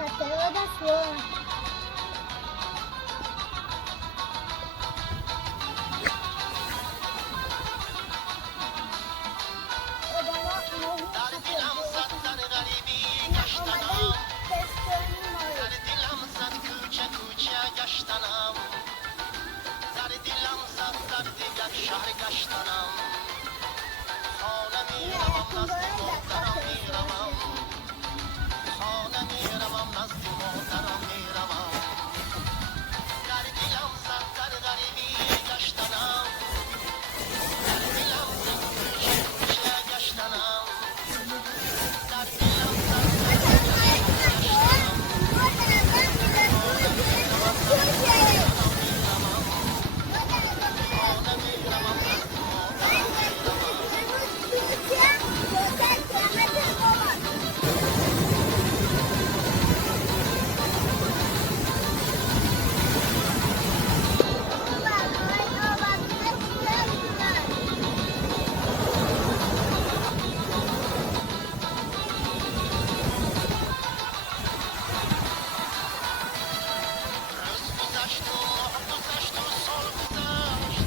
خاطرات سوال در دلم زد در غریبی گشتنم در دلم زد کوچه کوچه گشتنم در دلم زد در دیگر شهر گشتنم خانه میروم نزد مادرم میروم خانه میروم نزد مادرم میروم در دلم زد در غریبی گشتنم در دلم زد کوچه کوچه گشتنم در دلم زد در دیگر شهر گشتنم خانه میروم نزد مادرم میروم خانه میروم نزد مادرم میروم روز گذشت و ماه گذشت و سال گذشت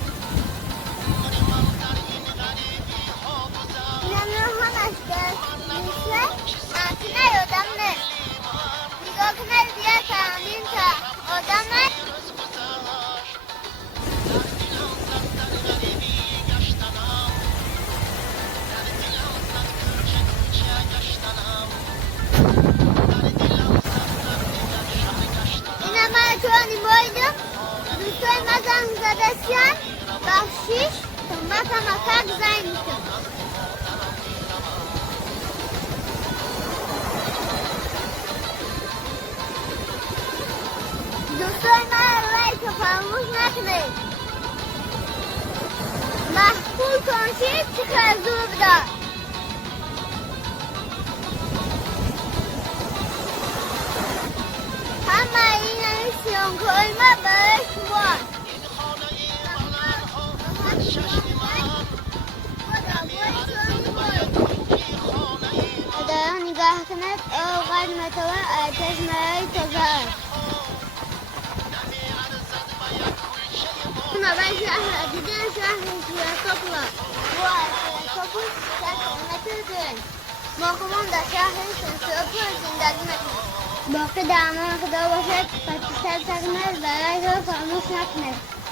عمر من در این غریبی ها گذشت من ندانم چه سختی در دلی من روز گذشت در دلم زد در غریبی گشتنم در دلم زد کوچه کوچه گشتنم در دلم زد در دیگر شهر گشتنم دوستای مزن زدشن بخشیش همت هم زنگ میشه دوستای من لایک رو فراموش نکنید محفول کنشید چه خرزور بدار همه این امیسیون کلمه برای شما این خانه بلند ها از چشم من نمی ارزد به یک کوکی خانه من دارم نگاه کند اوقات متوان آتش مرای تازه نمی ارزد به یک کوچه ما ما به شهر دیدن شهر سیاسوپلا سیاسوپل قیمت داریم ما خودمون در شهر سیاسوپل زندگی میکنیم باقی در امان خدا باشد و 300 برای رو فراموش نکنید